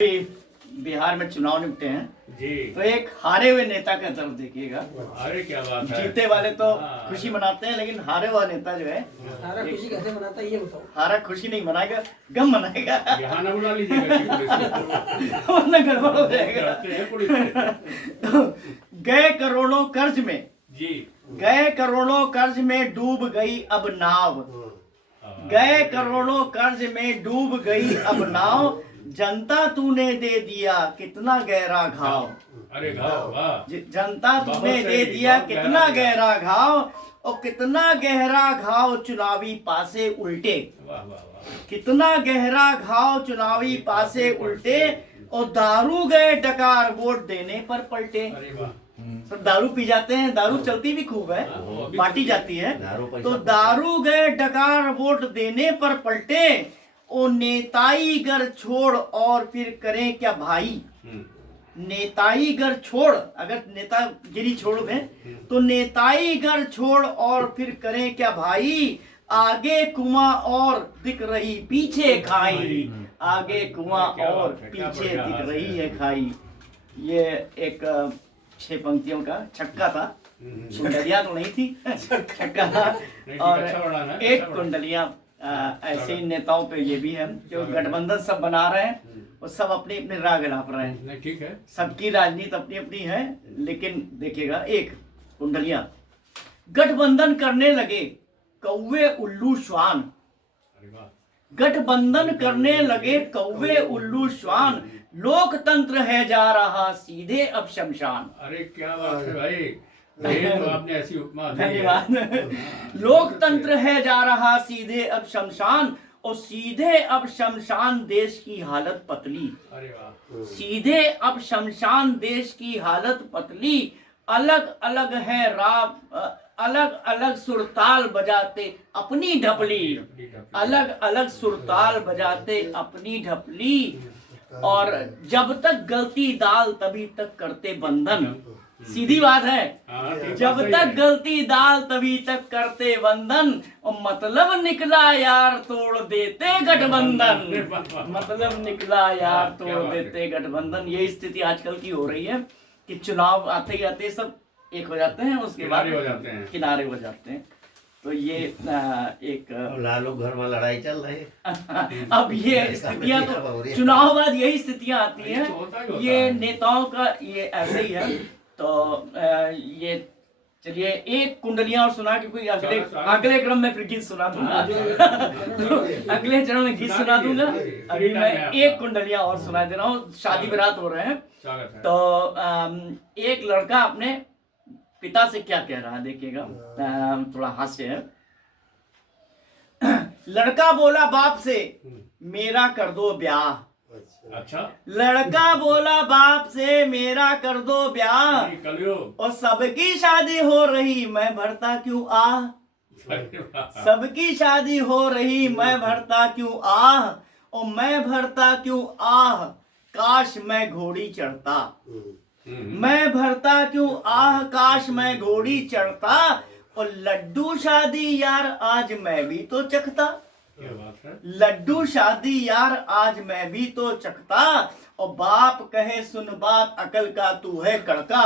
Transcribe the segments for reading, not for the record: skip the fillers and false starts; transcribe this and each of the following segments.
बिहार में चुनाव निपटे हैं जी। तो एक हारे हुए नेता का तरफ देखिएगा। अरे क्या बात है। जीते वाले तो खुशी मनाते हैं, लेकिन हारे हुआ नेता जो है हारा खुशी कैसे मनाता है ये बताओ। हारा खुशी नहीं मनाएगा, गम मनाएगा। यहाँ ना बुला लीजिएगा पुलिस को। वरना गड़बड़ हो जाएगा। डरते हैं पुलिस से। गए करोड़ों कर्ज में, जी। गए करोड़ों कर्ज में डूब गई अब नाव, गए करोड़ों कर्ज में डूब गई अब नाव, जनता तूने दे दिया कितना गहरा घाव। अरे घाव, वाह। जनता तूने दे दिया कितना गहरा घाव, और कितना गहरा घाव चुनावी पासे उल्टे। वाह वाह वाह। कितना गहरा घाव चुनावी पासे उल्टे, और दारू गए डकार वोट देने पर पलटे। अरे वाह। सब दारू पी जाते हैं, दारू चलती भी खूब है, बांटी जाती है। तो दारू गए डकार वोट देने पर पलटे, ओ नेताई घर छोड़ और फिर करें क्या भाई। नेताई घर छोड़, अगर नेतागिरी छोड़ दें तो नेताई घर छोड़ और फिर करें क्या भाई। आगे कुआं और दिख रही पीछे खाई, आगे कुआं और पीछे दिख रही है खाई। ये एक 6 पंक्तियों का छक्का था, कुंडलियां तो नहीं थी, छक्का था। और एक कुंडलियां ऐसे ही नेताओं पे ये भी है जो गठबंधन सब बना रहे हैं और सब अपनी अपनी राह गिलाप रहे हैं। ठीक है, सबकी राजनीति अपनी अपनी है, लेकिन देखिएगा एक कुंडलियां, गठबंधन करने लगे कौवे उल्लू श्वान, गठबंधन करने लगे कौवे उल्लू श्वान, लोकतंत्र है जा रहा सीधे अब शमशान। अरे क्या बात है भाई, ये तो आपने ऐसी उपमा दी है। धन्यवाद। लोकतंत्र है जा रहा सीधे अब शमशान, और सीधे अब शमशान देश की हालत पतली। अरे वाह। सीधे अब शमशान देश की हालत पतली, अलग अलग है राग, अलग अलग सुरताल बजाते अपनी ढपली, अलग अलग सुरताल बजाते अपनी ढपली। और जब तक गलती दाल तभी तक करते बंधन। सीधी बात है, जब तक गलती दाल तभी तक करते बंधन, और मतलब निकला यार तोड़ देते गठबंधन, मतलब निकला यार तोड़ देते गठबंधन। ये स्थिति आजकल की हो रही है कि चुनाव आते ही आते सब एक हो जाते हैं, उसके बाद किनारे हो जाते हैं। तो ये एक लालू घर में लड़ाई चल रही है। अब ये स्थितियां तो चुनाव बाद यही स्थितियां आती हैं, ये नेताओं का ये ऐसे ही है। तो ये चलिए एक कुंडलियां और सुना के कोई अगले क्रम में फिर गीत सुना दूंगा। अगले चरण में गीत सुना दूंगा। अभी मैं एक कुंडलियां और सुना दे रहा हूँ। शादी बारात हो रहे हैं, तो एक लड़का अपने पिता से क्या कह रहा है देखिएगा, थोड़ा हास्य है। लड़का बोला बाप से मेरा कर दो ब्याह। अच्छा। लड़का बोला बाप से मेरा कर दो ब्याह, और सबकी शादी हो रही मैं भरता क्यों आह। सबकी शादी हो रही मैं भरता क्यों आह, और मैं भरता क्यों आह काश मैं घोड़ी चढ़ता। मैं भरता क्यों आह काश मैं घोड़ी चढ़ता, और लड्डू शादी यार आज मैं भी तो चखता। लड्डू शादी यार आज मैं भी तो चखता, और बाप कहे सुन बात अकल का तू है कड़का।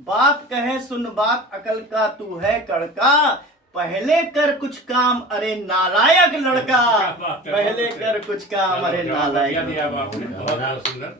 बाप कहे सुन बात अकल का तू है कड़का, पहले कर कुछ काम अरे नालायक लड़का। पहले कर कुछ काम अरे नालायक। बहुत सुंदर।